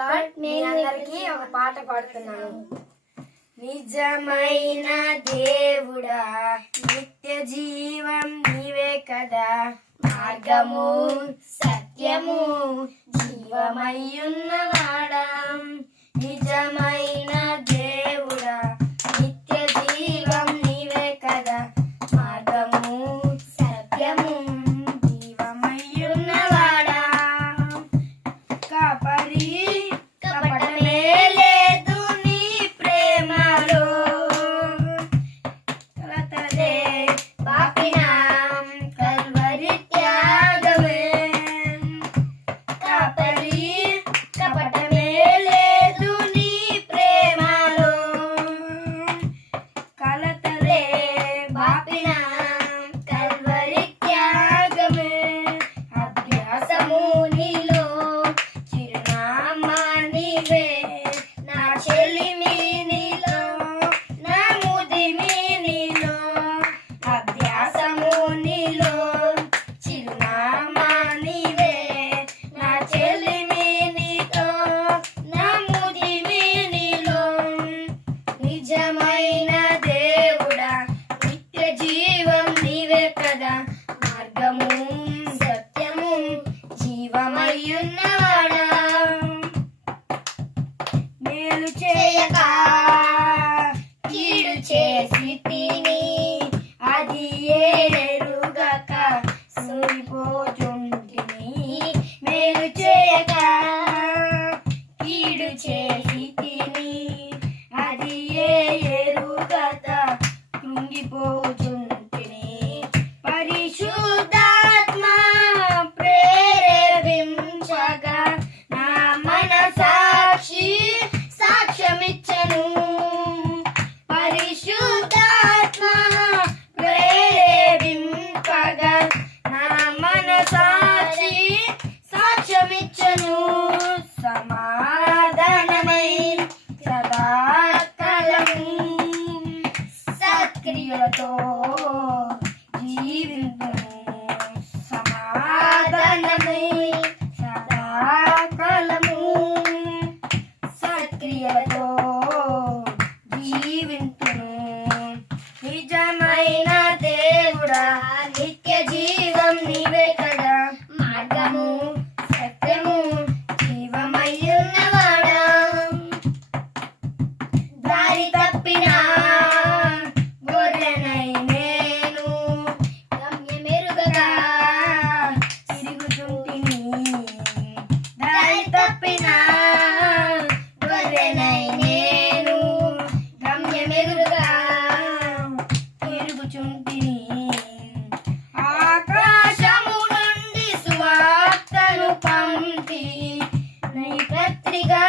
అందరికీ ఒక పాట పాడుతున్నాను. నిజమైన దేవుడా నిత్య జీవం నీవే కదా. మార్గము సత్యము జీవమయ్యున్నవాడా అయ్యున్నవాడా మేలు చేయక కీడు అది ఏరుగక సూరిపోతుంటిని మేలు చేయక కీడు ప్రియులతో జీవితం సమాధానమై సదాకాలము సత్క్రియలతో జీవింతును. ಪತ್ರಿಕಾ